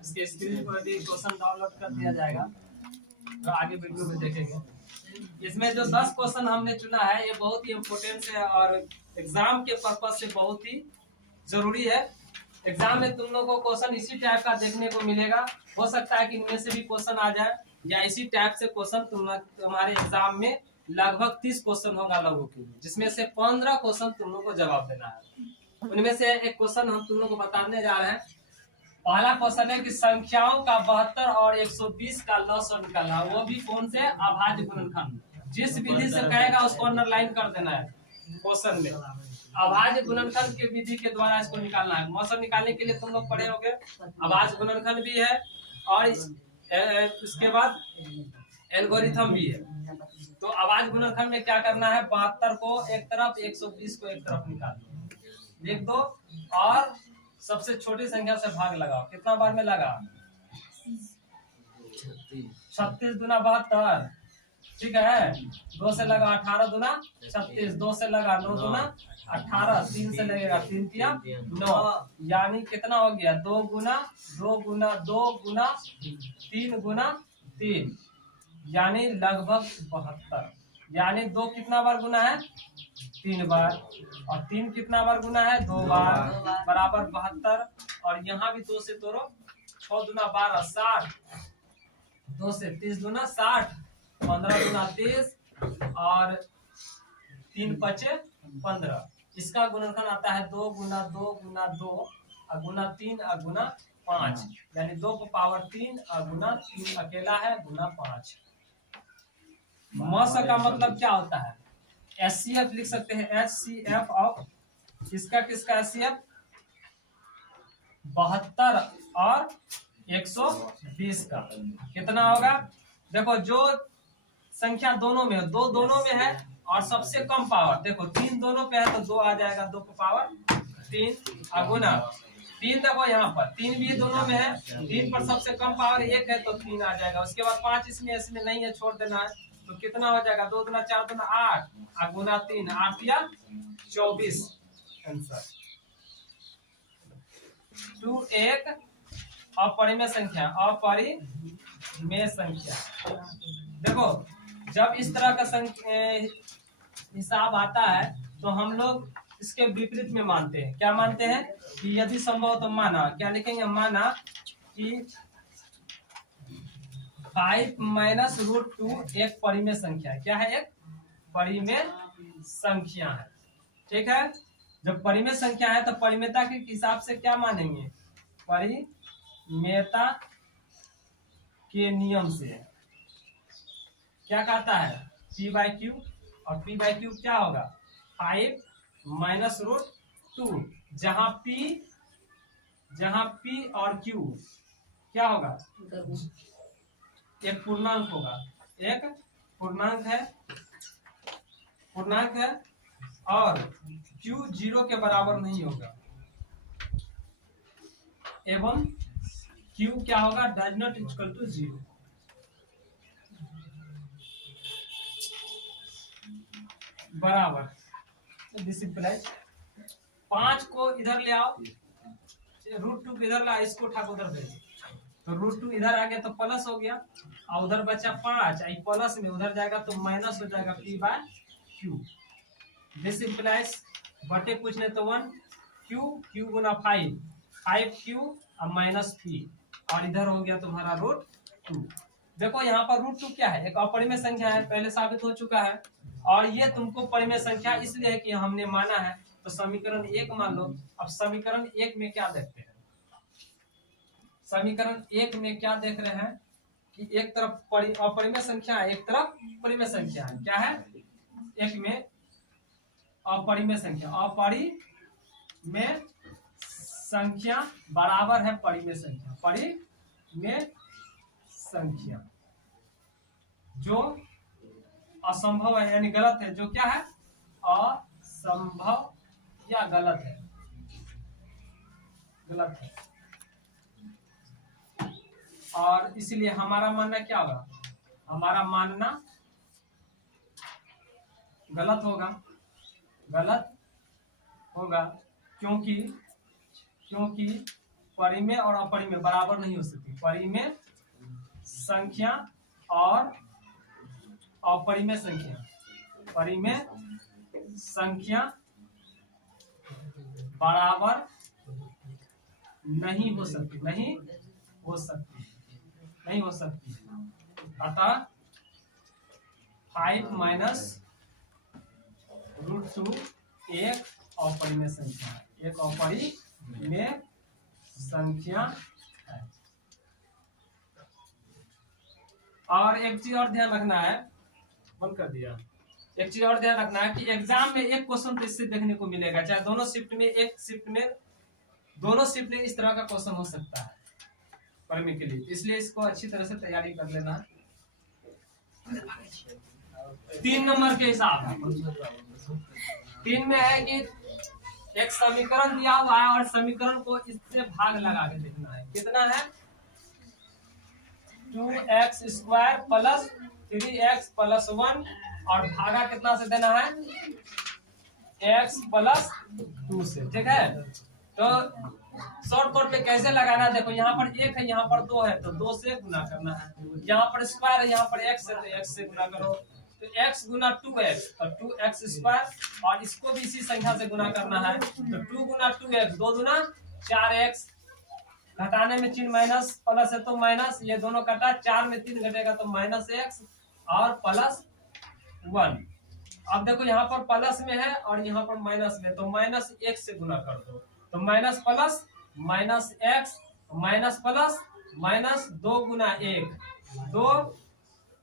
इसके स्क्रीन पर भी क्वेश्चन डाउनलोड कर दिया जाएगा तो आगे वीडियो में देखेंगे। इसमें जो 10 क्वेश्चन हमने चुना है ये बहुत ही इम्पोर्टेंट है और एग्जाम के पर्पज से बहुत ही जरूरी है। एग्जाम में तुम लोगों को क्वेश्चन इसी टाइप का देखने को मिलेगा। हो सकता है कि इनमें से भी क्वेश्चन आ जाए या इसी टाइप से क्वेश्चन तुम्हारे एग्जाम में लगभग 30 क्वेश्चन होगा लोगों के लिए, जिसमें से 15 क्वेश्चन तुम लोग को जवाब देना है। उनमें से एक क्वेश्चन हम तुम लोग को बताने जा रहे हैं। पहला क्वेश्चन है कि संख्याओं का 72 और 120 का लॉग निकालना, वो भी कौन से? अभाज्य गुणनखंड। जिस विधि से कहेगा उसको अंडरलाइन कर देना है क्वेश्चन में। अभाज्य गुणनखंड की विधि के द्वारा इसको निकालना है। मौसम निकालने के लिए तुम लोग पढ़े होंगे, अभाज्य गुणनखंड भी है और इसके बाद एल्गोरिथम भी है। तो अभाज्य गुणनखंड में क्या करना है? 72 को एक तरफ, 120 को एक तरफ निकाल लिख दो और सबसे छोटी संख्या से भाग लगाओ। कितना बार में लगा? 36 दूना 72, ठीक है। 2 से लगा 18 दूना 36, 2 से लगा 9 दूना 18, 3 से लगेगा 3 तिया 9, यानी कितना हो गया? 2 गुना 2 गुना 2 गुना 3 गुना 3, यानी लगभग 72। यानी 2 कितना बार गुना है? 3 बार, और 3 कितना बार गुना है? 2 बार, बराबर 72। और यहाँ भी 2 से तोड़ो, 6 दूना 12 60, 2 से 30 दूना 60, 15 दूना 30 और 3 पचे 15। इसका गुणनखंड आता है 2 गुना 2 गुना 2 और गुना 3 और गुना 5, यानी 2 को पावर 3 और गुना 3 अकेला है गुना 5। मस का मतलब क्या होता है? HCF लिख सकते हैं, HCF ऑफ किसका किसका HCF? 72 और 120 का कितना होगा? देखो जो संख्या दोनों में, 2 दोनों में है और सबसे कम पावर, देखो 3 दोनों पे है तो 2 आ जाएगा, 2 को पावर 3 और गुना 3, देखो यहाँ पर 3 भी दोनों में है, 3 पर सबसे कम पावर 1 है तो 3 आ जाएगा। उसके बाद 5 इसमें नहीं है, छोड़ देना है, तो कितना हो जाएगा? 2 दूना 4 दूना 8 और गुना 3, 8 या 24 आंसर। 2 एक अपरिमेय संख्या, अपरिमेय संख्या। देखो जब इस तरह का हिसाब आता है तो हम लोग इसके विपरीत में मानते हैं। क्या मानते हैं? कि यदि संभव तो माना, क्या लिखेंगे? माना कि 5 माइनस रूट 2 एक परिमेय संख्या है। क्या है? एक परिमेय संख्या है, ठीक है। जब परिमेय संख्या है तो परिमेयता के हिसाब से क्या मानेंगे? परिमेयता के नियम से क्या कहता है? P बाई क्यू, और P बाई क्यू क्या होगा? 5 माइनस रूट 2, जहां P और Q क्या होगा? एक पूर्णांक होगा, एक पूर्णांक है और Q 0 के बराबर नहीं होगा, एवं Q क्या होगा? Does not equal to 0। बराबर दिस इम्प्लाइज 5 को इधर ले आओ, रूट 2 इधर ला, इसको उठा के उधर भेज, तो रूट 2 इधर आ गया तो प्लस हो गया, और उधर बचा 5, प्लस में उधर जाएगा तो माइनस हो जाएगा P by Q. This implies बटे पूछने तो 1 क्यू गुना 5 क्यू और माइनस P, और इधर हो गया तुम्हारा रूट 2। देखो यहाँ पर रूट 2 क्या है? एक अपरिमेय संख्या है, पहले साबित हो चुका है, और ये तुमको परिमेय संख्या इसलिए है कि हमने माना है, तो समीकरण 1 मान लो। अब समीकरण 1 में क्या देखते हैं? समीकरण 1 में क्या देख रहे हैं कि एक तरफ अपरिमेय संख्या है, एक तरफ परिमेय संख्या है। क्या है? एक में अपरिमेय संख्या, अपरिमेय संख्या बराबर है परिमेय संख्या, परिमेय संख्या जो असंभव है यानी गलत है, जो क्या है? असंभव या गलत है, गलत है। और इसलिए हमारा मानना क्या होगा? हमारा मानना गलत होगा, क्योंकि परिमेय और अपरिमेय बराबर नहीं हो सकती। परिमेय संख्या और अपरिमेय संख्या, परिमेय संख्या बराबर नहीं हो सकती, नहीं हो सकती, नहीं हो सकती। अतः 5 माइनस √2 एक अपरिमेय संख्या है, एक अपरिमेय संख्या है। और एक चीज और ध्यान रखना है, बंद कर दिया, एक चीज और ध्यान रखना है कि एग्जाम में एक क्वेश्चन तो इससे देखने को मिलेगा, चाहे दोनों शिफ्ट में, एक शिफ्ट में, दोनों शिफ्ट में इस तरह का क्वेश्चन हो सकता है परिमेय के लिए, इसलिए इसको अच्छी तरह से तैयारी कर लेना। 3 नंबर के हिसाब 3 में है कि एक समीकरण दिया हुआ है और समीकरण को इससे भाग लगा के देखना है। कितना है? 2x² प्लस 3x प्लस 1 और भागा कितना से देना है? x प्लस 2 से। ठीक है, तो शॉर्टकट में कैसे लगाना है? देखो यहाँ पर 1 है, यहाँ पर 2 है, तो 2 से गुना करना है। यहाँ पर स्क्वायर है, यहाँ पर x है, तो x से गुना करो, तो x गुना 2x, तो 2x², और इसको भी इसी संख्या से गुना करना है, तो 2 गुना 2x, 2 गुना 4x, घटाने में चिन्ह माइनस, प्लस है तो माइनस, ये दोनों कटा, 4 में 3 घटेगा तो -x और प्लस 1। अब देखो यहाँ पर प्लस में है और यहाँ पर माइनस में, तो -1 से गुना कर दो, तो minus plus -x minus plus minus 2 गुना 1, 2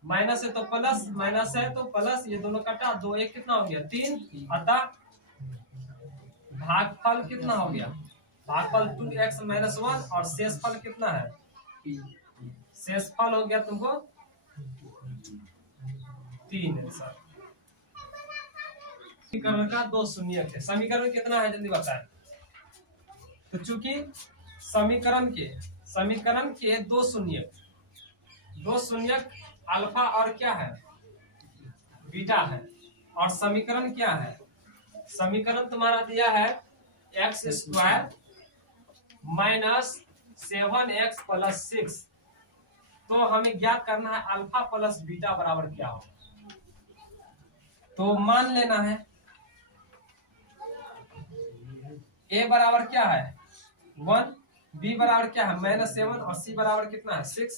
माइनस है तो प्लस, माइनस है तो प्लस, ये दोनों कटा, 2 1 कितना हो गया? 3। अतः भागफल कितना हो गया? भागफल 2x माइनस 1 और शेषफल कितना है? शेषफल हो गया तुमको 3 है सर। समीकरण का 2 शून्यक है। समीकरण कितना है जल्दी बताएं। तो चूंकि समीकरण के 2 शून्यक अल्फा और क्या है? बीटा है। और समीकरण क्या है? समीकरण तुम्हारा दिया है x² माइनस 7x प्लस 6। तो हमें ज्ञात करना है अल्फा प्लस बीटा बराबर क्या होगा। तो मान लेना है a बराबर क्या है? 1, b बराबर क्या है? -7 और c बराबर कितना है? 6।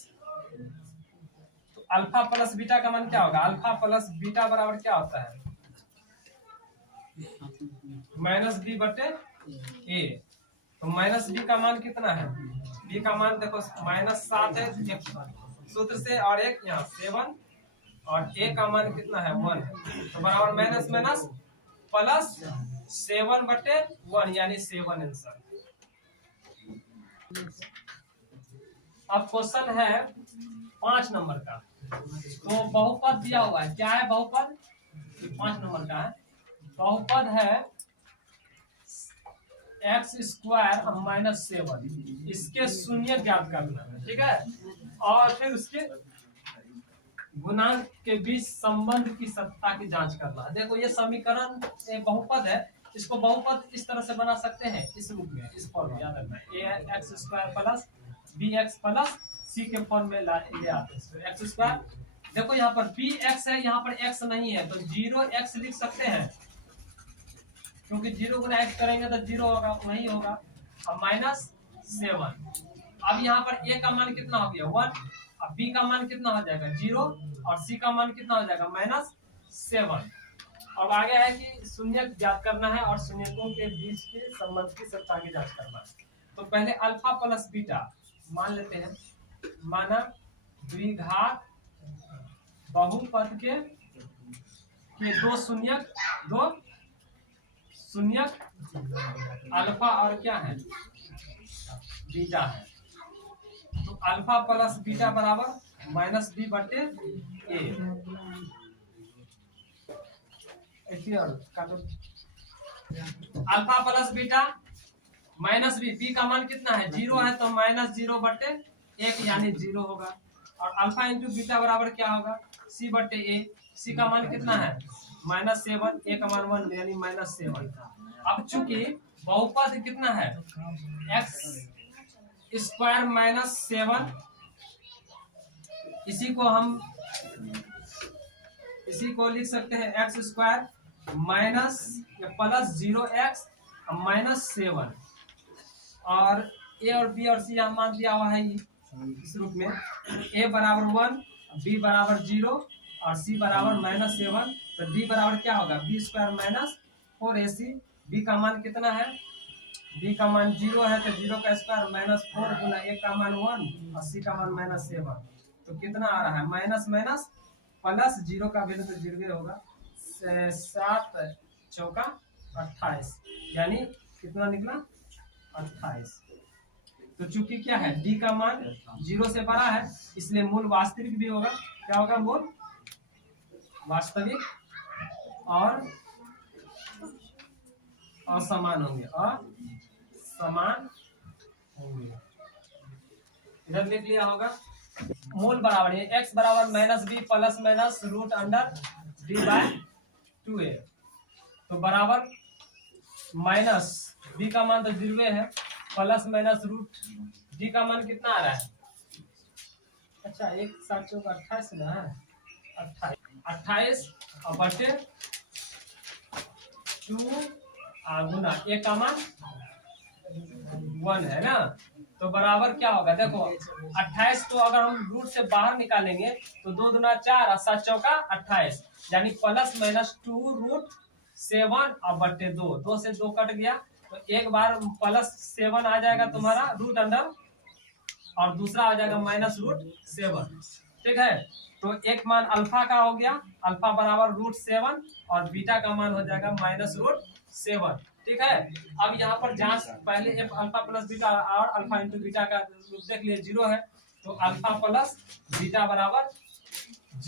तो अल्फा प्लस बीटा का मान क्या होगा? अल्फा प्लस बीटा बराबर क्या होता है? -b बटे a। तो -b का मान कितना है? b का मान देखो -7 है सूत्र से, और एक यहाँ 7, और a का मान कितना है? 1 है। तो बराबर माइनस माइनस प्लस 7 बटे 1 यानी 7 आंसर। अब क्वेश्चन है 5 नंबर का। तो बहुपद दिया हुआ है, क्या है बहुपद? 5 नंबर का है। बहुपद है x² माइनस 7, इसके शून्य ज्ञात करना है। ठीक है, और फिर उसके गुणांक के बीच संबंध की सत्ता की जांच करना है। देखो ये समीकरण बहुपद है, इसको बहुपद इस तरह से बना सकते हैं, इस रूप में, इस फॉर्म में याद रखना है। ax² plus bx plus c के फॉर्म में ले आते हैं। x², देखो यहाँ पर bx है, यहाँ पर x नहीं है, तो 0x लिख सकते हैं, क्योंकि 0 गुना x करेंगे तो 0 होगा, वही होगा। अब -7, अब यहाँ पर a का मान कितना हो गया? 1। अब b का मान कितना हो जाएगा? 0, और c का मान कितना हो जाएगा? -7। अब आगे है कि शून्यक ज्ञात करना है और शून्यकों के बीच के संबंध की सत्ता की जांच करना है। तो पहले अल्फा प्लस बीटा मान लेते हैं, माना द्विघात बहुपद के 2 शून्यक अल्फा और क्या है? बीटा है। तो अल्फा प्लस बीटा बराबर -b बटे a। Alpha plus beta -b, b का मान कितना है? 0 है, तो -0 बटे 1 यानी 0 होगा। और अल्फा इंटू बीटा बराबर क्या होगा? c बटे a। c का मान कितना है? -7, a का मान 1 यानी -7। अब चूंकि बहुपद कितना है? x स्क्वायर माइनस 7, इसी को लिख सकते हैं एक्स स्क्वायर माइनस या प्लस 0x माइनस 7, और ए और बी और सी यहाँ मान दिया हुआ है इस रूप में। ए बराबर 1, बी बराबर 0 और सी बराबर माइनस 7, तो डी बराबर क्या होगा, B square minus 4ac। B का मान कितना है, बी का मान 0 है तो 0 का स्क्वायर माइनस 4 गुना ए का मान 1 और सी का मान माइनस 7, तो कितना आ रहा है, माइनस माइनस प्लस 0 का वैल्यू तो 0 होगा, 7 चौका 28, यानी कितना निकला 28। तो चूंकि क्या है, डी का मान 0 से बड़ा है इसलिए मूल वास्तविक भी होगा। क्या होगा, मूल वास्तविक और असमान होंगे, असमान होंगे। इधर लिख लिया होगा, मूल बराबर है एक्स बराबर minus B plus minus root under D by 2a, तो बराबर माइनस बी का मान तो 0 है प्लस माइनस रूट डी का मान कितना आ रहा है, अच्छा 1 7 चौका 28 ना है, 28 और बटे 2 गुना ए का मान 1 है ना, तो बराबर क्या होगा, देखो 28 को अगर हम रूट से बाहर निकालेंगे तो 2 दूना 4 और 7 चौका 28, यानी प्लस माइनस 2 रूट 7 और बटे 2, 2 से 2 कट गया तो एक बार प्लस 7 आ जाएगा तुम्हारा रूट अंडर और दूसरा आ जाएगा माइनस रूट 7, ठीक है। तो एक मान अल्फा का हो गया, अल्फा बराबर रूट 7 और बीटा का मान हो जाएगा माइनस रूट 7, ठीक है। अब यहाँ पर जांच, पहले एफ अल्फा प्लस बीटा और अल्फा इंटू बीटा का रूप देख लिए 0 है, तो अल्फा प्लस बीटा बराबर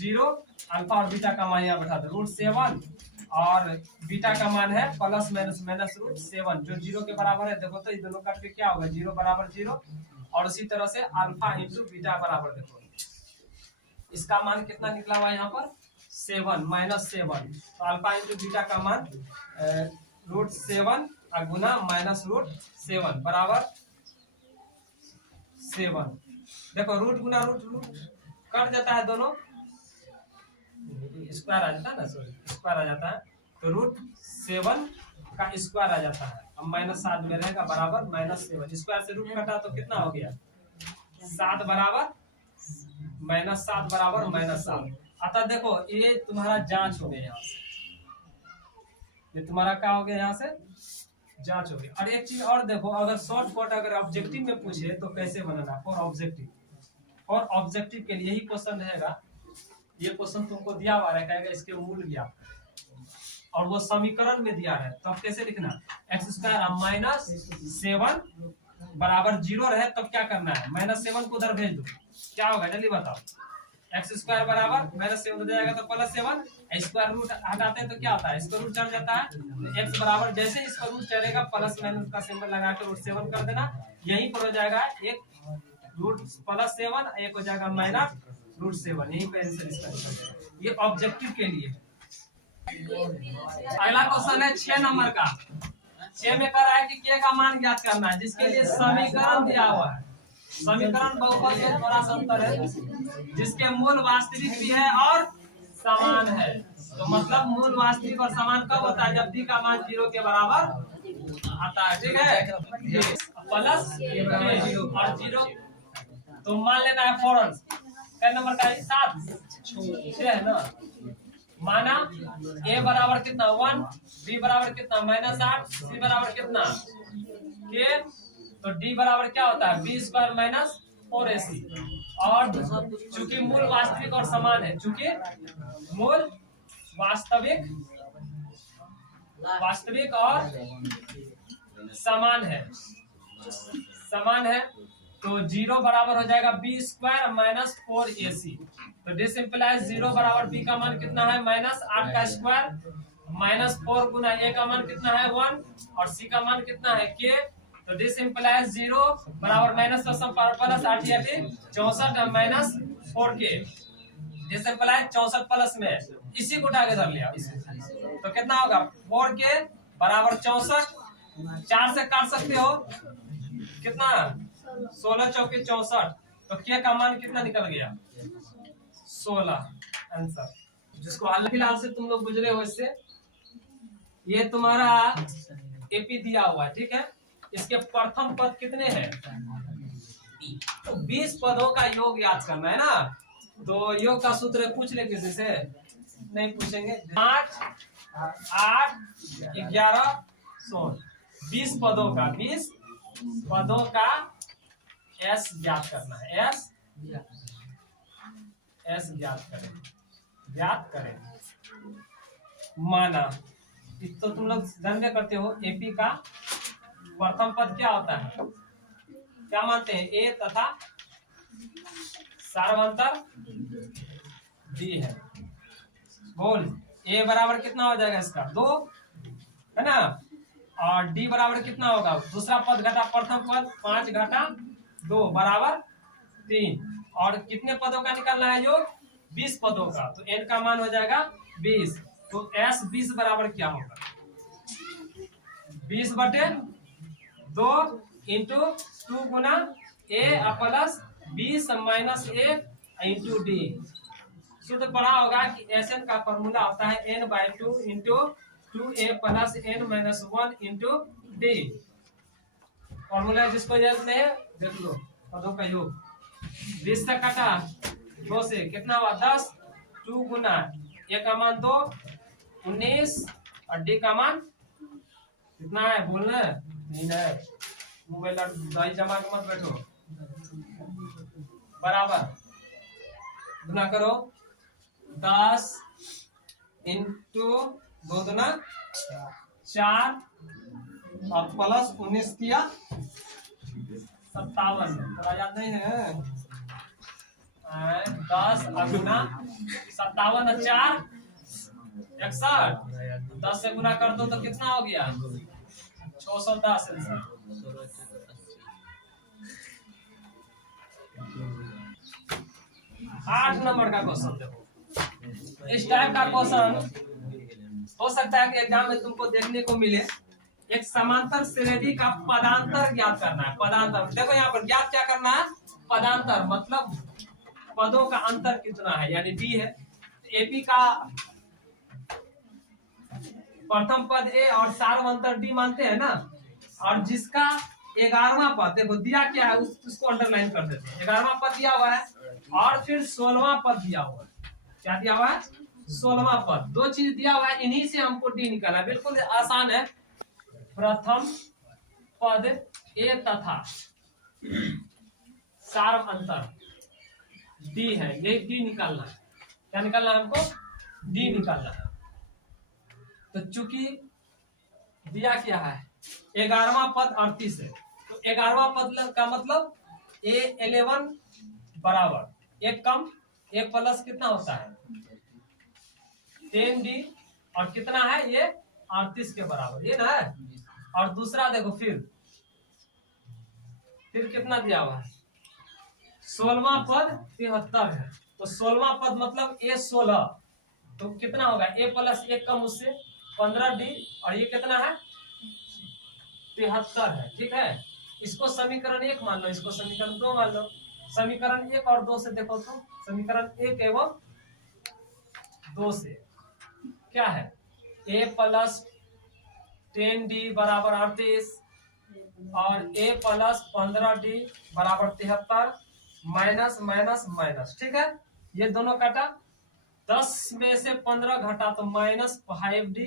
0, अल्फा और बीटा का मान यहाँ बैठा दो रूट 7 और बीटा का मान है प्लस माइनस माइनस रूट 7 जो 0 के बराबर है। देखो तो ये दोनों कट के क्या होगा, 0 बराबर 0, और उसी तरह से अल्फा इंटू बीटा बराबर, देखो इसका मान कितना निकला हुआ यहाँ पर 7 माइनस 7, तो अल्फा इंटू बीटा का मान रूट 7 गुना माइनस रूट 7 बराबर 7। देखो रूट गुना रूट कट जाता है, दोनों स्क्वायर आ जाता है ना, सॉरी स्क्वायर आ जाता है, तो रूट 7 का स्क्वायर आ जाता है, अब माइनस 7 में रहेगा बराबर माइनस 7, स्क्वायर से रूट कटा तो कितना हो गया 7 बराबर माइनस 7 बराबर माइनस 7। अतः देखो ये तुम्हारा जांच हो गया, यहाँ से ये तुम्हारा क्या हो गया, यहाँ से जांच हो गई। और एक चीज और देखो, अगर शॉर्ट कट अगर ऑब्जेक्टिव में पूछे तो कैसे बनाना, फॉर ऑब्जेक्टिव, और ऑब्जेक्टिव के लिए ही क्वेश्चन रहेगा, ये क्वेश्चन तुमको दिया हुआ रहेगा, इसके मूल ज्ञात और वो समीकरण में दिया है, तो अब कैसे लिखना, एक्स स्क्वायर माइनस 7 बराबर 0 रहे तब क्या करना है, माइनस 7 को उधर भेज दो, क्या होगा जल्दी बताओ, एक्स स्क्वायर बराबर माइनस 7 हो जाएगा तो प्लस 7, स्क्वायर रूट हटाते हैं तो क्या होता है, इसका रूट चढ़ जाता है, तो एक्स बराबर जैसे इसका रूट चढ़ेगा प्लस माइनस का सिंबल लगा के रूट 7 कर देना, यहीं पर हो जाएगा एक रूट प्लस 7, एक हो जाएगा माइनस रूट 7, यहीं पे आंसर इसका निकल जाएगा। ये ऑब्जेक्टिव के लिए। अगला क्वेश्चन है 6 नंबर का, 6 में कह रहा है कि के का मान ज्ञात करना है, जिसके लिए समीकरण दिया हुआ है, समीकरण बहुपद में थोड़ा सा अंतर है, जिसके मूल वास्तविक भी है और समान है, तो मतलब मूल वास्तविक और समान कब होता है, जब डी का मान 0 के बराबर आता है, ठीक है, प्लस और 0, तो मान लेना है फौरन, कै नंबर का 7 है ना, माना ए बराबर कितना 1, बी बराबर कितना -8, सी बराबर कितना के, तो डी बराबर क्या होता है बी स्क्वायर माइनस 4ac, और चूंकि मूल वास्तविक और समान है, चूंकि मूल वास्तविक और समान है, तो 0 बराबर हो जाएगा बी स्क्वायर माइनस 4ac, तो दिस इंप्लाइज 0 बराबर बी का मान कितना है -8 का स्क्वायर माइनस 4 गुना ए का मान कितना है 1 और सी का मान कितना है के, तो दिस इंप्लाइज 0 बराबर minus plus 8 64 minus 4k, this implies 64 plus में इसी को उठा के धर लिया, तो कितना होगा 4k बराबर 64, 4 से काट सकते हो कितना 16 चौके 64, तो के का मान कितना निकल गया? 16 आंसर, जिसको हाल फिलहाल से तुम लोग गुजरे हो इससे। ये तुम्हारा एपी दिया हुआ है, ठीक है। इसके प्रथम पद कितने हैं? तो 20 पदों का योग याद करना है ना। तो योग का सूत्र पूछ ले किसी से? नहीं पूछेंगे। 5 8 11 16, 20 पदों का एस ज्ञात करना है। एस ज्ञात करें। माना तो तुम लोग जानते करते हो एपी का प्रथम पद क्या होता है? क्या मानते हैं? ए तथा सार्वंतर डी है। बोल, ए बराबर कितना हो जाएगा इसका? 2 है ना। और डी बराबर कितना होगा? दूसरा पद घटा प्रथम पद, 5 घटा 2 बराबर 3। और कितने पदों का निकालना है योग? 20 पदों का। तो एन का मान हो जाएगा 20। तो एस 20 बराबर क्या होगा? 20 बटे 2 इंटू 2 गुना ए प्लस 20 माइनस ए इंटू डी। शुद्ध पढ़ा होगा कि एस एन का फॉर्मूला होता है n/2 into 2a plus n minus 1 into D. Formula जिसको याद नहीं है देख लो। पदों का योग 20 से काटा 2 से कितना हुआ? 10। 2 गुना ए का मान 2 19 और डी का मान कितना है? बोलना है नहीं है, मोबाइल दवाई जमा के मत बैठो। बराबर गुना करो 10 इंटू 2 दुना 4 और प्लस 19 किया 57। थोड़ा याद नहीं है? 10 गुना 57 और 4 61। 10 से गुना कर दो तो कितना हो गया? 610 आंसर। 8 नंबर का क्वेश्चन देखो। इस टाइप का क्वेश्चन हो सकता है कि एग्जाम में तुमको देखने को मिले। एक समांतर श्रेणी का पदांतर ज्ञात करना है। पदांतर देखो यहाँ पर ज्ञात क्या करना है? पदांतर मतलब पदों का अंतर कितना है, यानी बी है। एपी का प्रथम पद ए और सार्वंतर डी मानते हैं ना। और जिसका 11वां पद देखो दिया क्या है उसको अंडरलाइन कर देते हैं। 11वां पद दिया हुआ है और फिर 16वां पद दिया हुआ है। क्या दिया हुआ है? 16वां पद। 2 चीज दिया हुआ है, इन्हीं से हमको डी निकालना। बिल्कुल आसान है। प्रथम पद ए तथा सार्वंतर डी है, ये डी निकालना है। क्या निकालना है हमको? डी निकालना है। तो चूंकि दिया क्या है 11वां पद 38 है, तो 11वां पद का मतलब A11 बराबर 1 कम 1 प्लस कितना होता है? 10D और कितना है ये? 38 के बराबर, ये ना है। और दूसरा देखो फिर कितना दिया हुआ है? 16वां पद 73 है, तो 16वां पद मतलब A16, तो कितना होगा? A प्लस 1 कम उससे 15D और ये कितना है? 73 है। ठीक है, इसको समीकरण 1 मान लो, इसको समीकरण 2 मान लो। समीकरण 1 और 2 से देखो तो समीकरण 1 एवं 2 से क्या है? A प्लस 10D बराबर 38 और A प्लस 15D बराबर 73 माइनस माइनस माइनस। ठीक है, ये दोनों काटा 10 में से 15 घटा तो माइनस 5D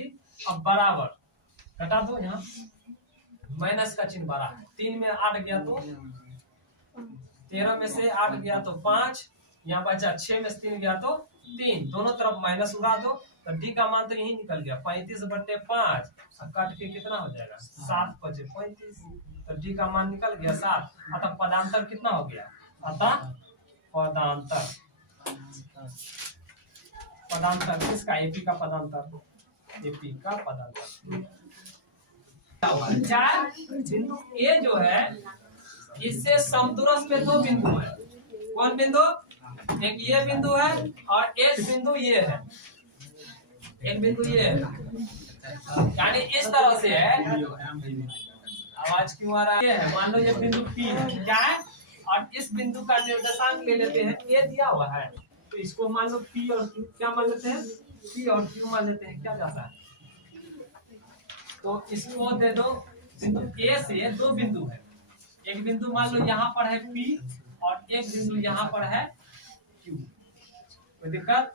अब बराबर घटा दो, यहाँ माइनस का चिन्ह बड़ा है। 3 में 8 गया तो 13 में से 8 गया तो 5, यहाँ बचा 6 में से 3 गया तो 3, दोनों तरफ माइनस उड़ा दो तो डी का मान तो यही निकल गया 35/5। काट के कितना हो जाएगा? 7 बचे 35, तो डी का मान निकल गया 7। अतः पदांतर कितना हो गया? अतः पदांतर किसका? एपी का पदांतर। एपी का पदांतर 4 बिंदु ए जो है इससे समदूरस्थ में 2 बिंदु है। कौन बिंदु? एक ये बिंदु है और एक बिंदु ये है। एक बिंदु ये है, यानी इस तरह से है। आवाज क्यों आ रहा है? ये है, मान लो ये बिंदु P है, क्या है, और इस बिंदु का निर्देशांक ले लेते हैं, ए दिया हुआ है, तो इसको मान लो P और Q, क्या मान लेते हैं, P और Q मान लेते हैं, क्या जाता है, तो इसको दे दो, बिंदु ए से दो बिंदु है, एक बिंदु मान लो यहाँ पर है P और एक बिंदु यहाँ पर है Q, कोई दिक्कत,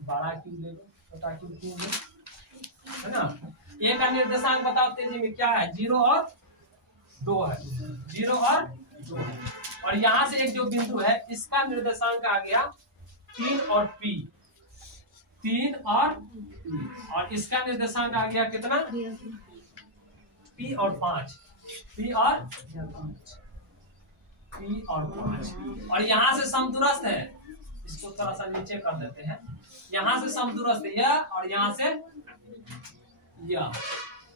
बड़ा Q ले लो, छोटा Q क्यों लो, है ना। ए का निर्देशांक बताओ तेजी में, क्या है, 0 और 2 है, 0 और 2 है, और यहाँ से एक जो बिंदु है इसका निर्देशांक आ गया 3 और P, 3 और इसका निर्देशांक आ गया कितना, P और 5, P और 5, और यहाँ से समदूरस्थ है, इसको थोड़ा सा नीचे कर देते हैं, यहाँ से समदूरस्थ है यह और यहाँ से यह,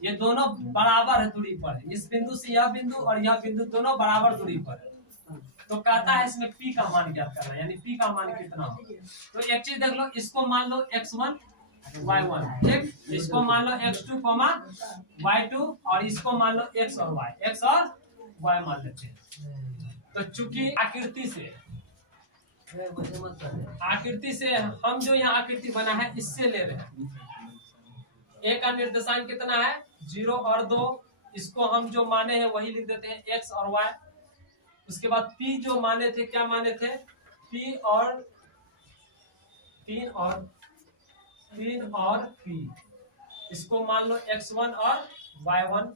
ये दोनों बराबर है दूरी पर है, इस बिंदु से यह बिंदु और यह बिंदु दोनों बराबर दूरी पर है, तो कहता है इसमें P का मान ज्ञात करना है, यानी P का मान कितना हो, तो एक चीज देख लो, इसको मान लो x1 y1, ठीक, इसको मान लो x2 y2 और इसको मान लो x और y मान लेते हैं, तो चूंकि आकृति से हम जो यहाँ आकृति बना है इससे ले रहे हैं, ए का निर्देशांक कितना है, 0 और 2, इसको हम जो माने हैं वही लिख देते हैं, x और y, उसके बाद P जो माने थे, क्या माने थे, 3 और P, इसको मान लो x1 और y1,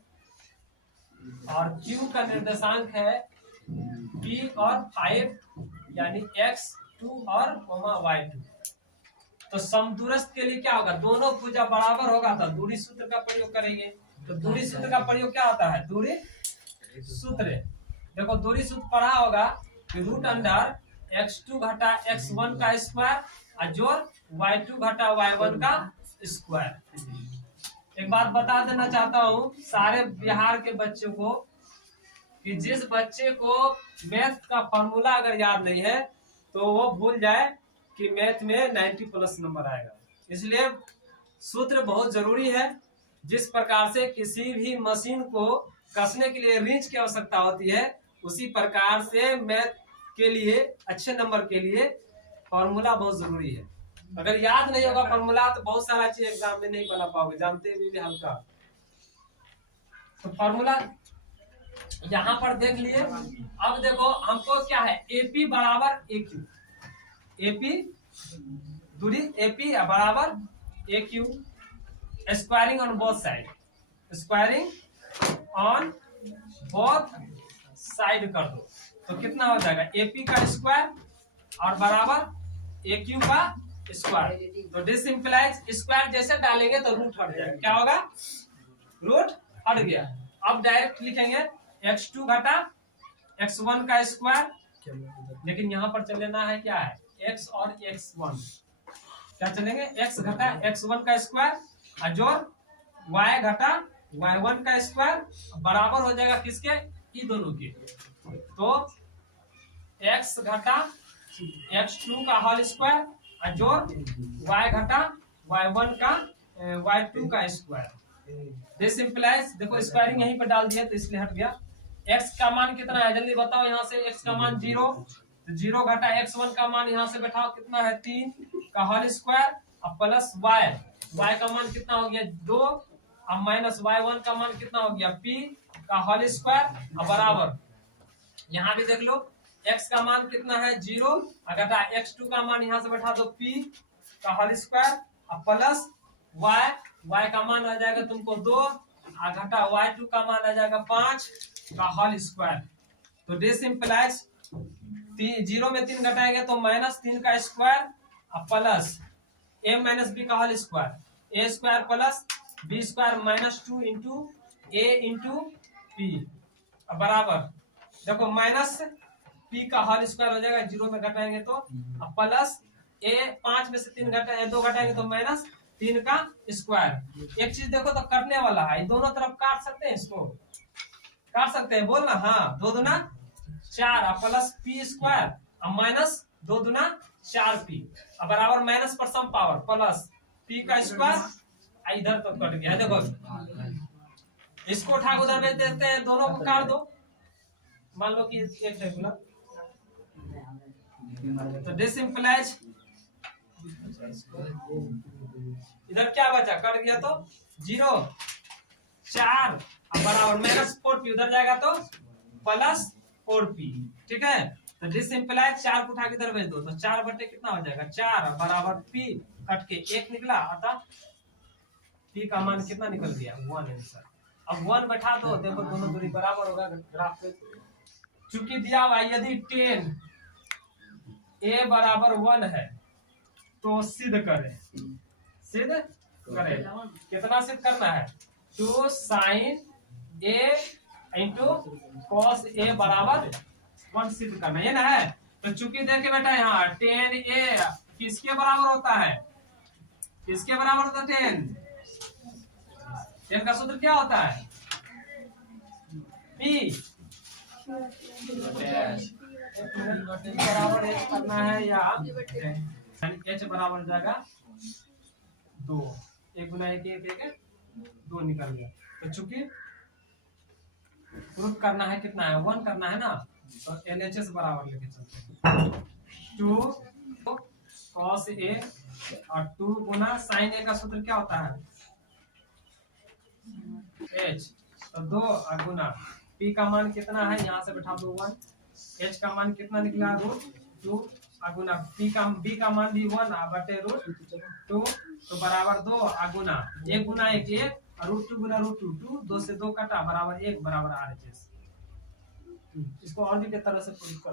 और Q का निर्देशांक है P और 5, यानी x2 और y2, तो समदूरस्थ के लिए क्या होगा, दोनों भुजा बराबर होगा तो दूरी सूत्र का प्रयोग करेंगे, तो दूरी सूत्र का प्रयोग क्या होता है, दूरी सूत्र, देखो दूरी सूत्र पढ़ा होगा कि रूट अंडर x2 घटा x1 का स्क्वायर और जोड़ y2 घटा y1 का स्क्वायर। एक बात बता देना चाहता हूँ सारे बिहार के बच्चों को कि जिस बच्चे को मैथ का फॉर्मूला अगर याद नहीं है तो वो भूल जाए कि मैथ में 90+ नंबर आएगा, इसलिए सूत्र बहुत जरूरी है। जिस प्रकार से किसी भी मशीन को कसने के लिए रिंच की आवश्यकता होती है, उसी प्रकार से मैथ के लिए अच्छे नंबर के लिए फॉर्मूला बहुत जरूरी है। अगर याद नहीं होगा फॉर्मूला तो बहुत सारा चीज एग्जाम में नहीं बना पाओगे, जानते भी हल्का। तो फॉर्मूला यहाँ पर देख लिए। अब देखो हमको क्या है, AP बराबर AQ, AP दूरी AP बराबर AQ, squaring on both side, squaring on both side कर दो तो कितना हो जाएगा, AP का स्क्वायर और बराबर AQ का स्क्वायर। तो दिस इंप्लाइज स्क्वायर जैसे डालेंगे तो रूट हट जाएगा, क्या होगा, रूट हट गया। अब डायरेक्ट लिखेंगे x2 घटा x1 का स्क्वायर, लेकिन यहाँ पर चलेना है क्या है, x और x1, क्या चलेंगे, x घटा x1 का स्क्वायर और जोड़ y घटा y1 का स्क्वायर बराबर हो जाएगा किसके, ई दोनों के। तो x घटा x2 का होल स्क्वायर और जोड़ y घटा y1 का y2 का स्क्वायर। दिस इंप्लाइज, देखो स्क्वायरिंग यहीं पर डाल दिया तो इसलिए हट गया। x का मान कितना है जल्दी बताओ, यहाँ से x का मान 0, तो 0 घटा x1 का मान यहाँ से बैठाओ कितना है 3 का होल स्क्वायर और प्लस y का मान कितना हो गया 2 और माइनस y1 का मान कितना हो गया p का होल स्क्वायर और बराबर, यहाँ भी देख लो x का मान कितना है 0 और घटा x2 का मान यहाँ से बैठा दो p का होल स्क्वायर और प्लस y का मान आ जाएगा तुमको 2 और घटा y2 का मान आ जाएगा 5 का होल स्क्वायर। तो दिस इंप्लाइज 0 में 3 घटाएंगे तो -3 का स्क्वायर और प्लस a माइनस b का whole square, a square plus b square -2 into a into p बराबर, देखो माइनस p का होल स्क्वायर हो जाएगा 0 में घटाएंगे तो प्लस a 5 में से 3 घटाएंगे 2 घटाएंगे तो -3 का स्क्वायर। एक चीज देखो तो कटने वाला है, दोनों तरफ काट सकते हैं, इसको काट सकते हैं, बोलना हाँ, 2 दूना 4 और प्लस p स्क्वायर और माइनस 2 दूना 4p और बराबर माइनस पर सम पावर प्लस p का स्क्वायर, इधर तो कट गया देखो। इसको उठा के उधर भेज देते हैं, दोनों को काट दो। मान लो कि एक टेबुलर, तो दिस इंप्लाइज इधर क्या बचा, कट गया तो 0 4 बराबर -4p, उधर जाएगा तो +4p। ठीक है, तो दिस इंप्लाइज 4 को उठा के इधर भेज दो, तो 4 बटे कितना हो जाएगा 4 बराबर p, कट के 1 निकला, अतः p का मान कितना निकल गया 1 आंसर। अब 1 बैठा दो, देखो दोनों दूरी बराबर होगा ग्राफ पे। चूंकि दिया हुआ यदि 10 a बराबर 1 है तो सिद्ध करें, सिद्ध करें, कितना सिद्ध करना है 2 sin a into cos a बराबर 1 सिद्ध करना, ये ना है। तो चूंकि देखे बेटा यहाँ 10a किसके बराबर होता है, किसके बराबर होता है 10 का सूत्र क्या होता है p बराबर h करना है, या h बराबर हो जाएगा 2, 1 गुना 1 1 2 निकल गया। तो चूंकि प्रूफ करना है कितना है 1 करना है ना, तो LHS बराबर लेके चलते हैं 2 cos a और 2 गुना sin a का सूत्र क्या होता है h, तो 2 गुना p का मान कितना है, यहाँ से बैठा दो 1, h का मान कितना निकला √2 गुना b का मान भी 1 बटे √2, तो बराबर 2 गुना 1 गुना 1 1 √2 गुना √2 2 से 2 कटा बराबर 1 बराबर RHS। इसको और भी के तरह से प्रूफ कर सकते